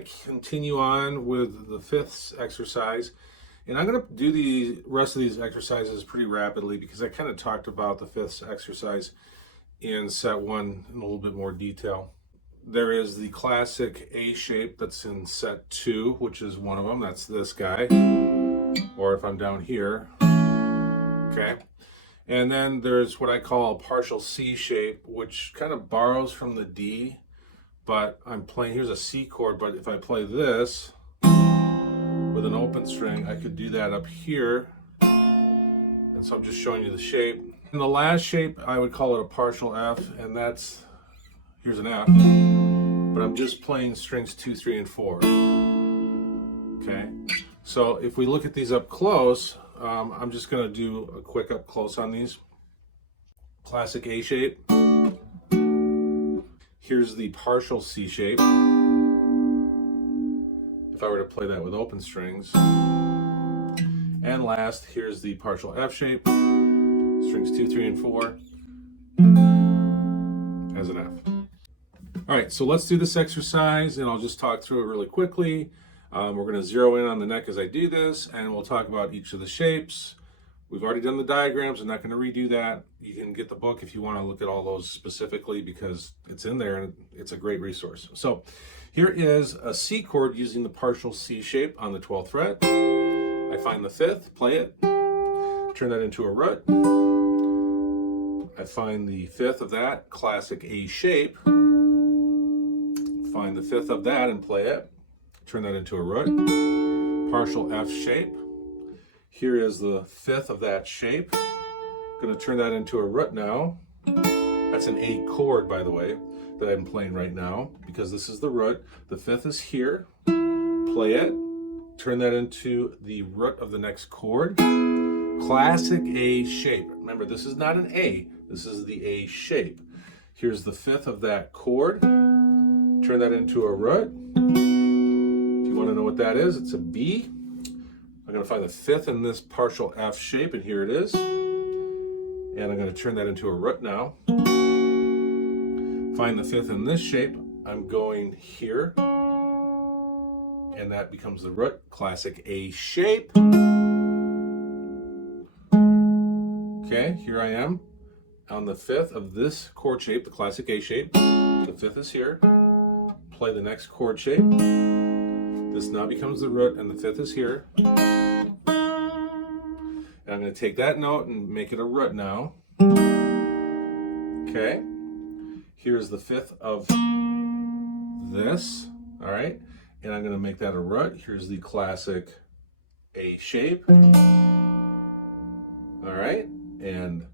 going to continue on with the fifth exercise. And I'm going to do the rest of these exercises pretty rapidly because I kind of talked about the fifth exercise in set one in a little bit more detail. There is the classic A shape that's in set two, which is one of them. That's this guy. Or if I'm down here, okay. And then there's what I call a partial C shape, which kind of borrows from the D, but I'm playing, here's a C chord, but if I play this with an open string, I could do that up here. And so I'm just showing you the shape. And the last shape, I would call it a partial F, and that's, here's an F, but I'm just playing strings 2, 3, and 4. Okay, so if we look at these up close, I'm just going to do a quick up close on these. Classic A shape. Here's the partial C shape. If I were to play that with open strings. And last, here's the partial F shape. Strings 2, 3, and 4 as an F. All right, so let's do this exercise and I'll just talk through it really quickly. We're going to zero in on the neck as I do this, and we'll talk about each of the shapes. We've already done the diagrams. I'm not going to redo that. You can get the book if you want to look at all those specifically because it's in there and it's a great resource. So here is a C chord using the partial C shape on the 12th fret. I find the 5th, play it, turn that into a root. I find the 5th of that, classic A shape. Find the 5th of that and play it. Turn that into a root. Partial F shape. Here is the 5th of that shape. Going to turn that into a root now. That's an A chord, by the way, that I'm playing right now because this is the root. The 5th is here. Play it. Turn that into the root of the next chord. Classic A shape. Remember, this is not an A. This is the A shape. Here's the 5th of that chord. Turn that into a root. You want to know what that is? It's a B. I'm going to find the 5th in this partial F shape, and here it is. And I'm going to turn that into a root now. Find the 5th in this shape. I'm going here. And that becomes the root, classic A shape. Okay, here I am on the 5th of this chord shape, the classic A shape. The 5th is here. Play the next chord shape. This now becomes the root, and the 5th is here. And I'm going to take that note and make it a root now. Okay. Here's the 5th of this. All right. And I'm going to make that a root. Here's the classic A shape. All right. And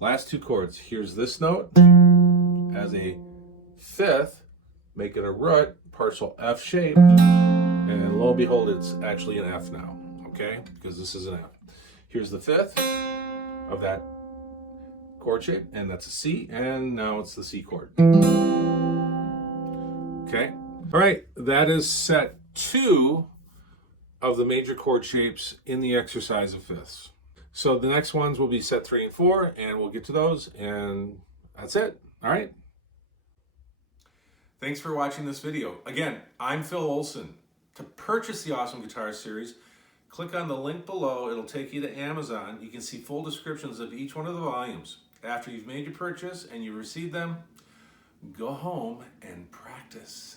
last two chords. Here's this note as a 5th. Make it a root, partial F shape. And lo and behold, it's actually an F now, okay? Because this is an F. Here's the 5th of that chord shape, and that's a C, and now it's the C chord. Okay? All right, that is set 2 of the major chord shapes in the exercise of fifths. So the next ones will be set 3 and 4, and we'll get to those, and that's it. All right? Thanks for watching this video. Again, I'm Phil Olson. To purchase the Awesome Guitar Series, click on the link below. It'll take you to Amazon. You can see full descriptions of each one of the volumes. After you've made your purchase and you receive them, go home and practice.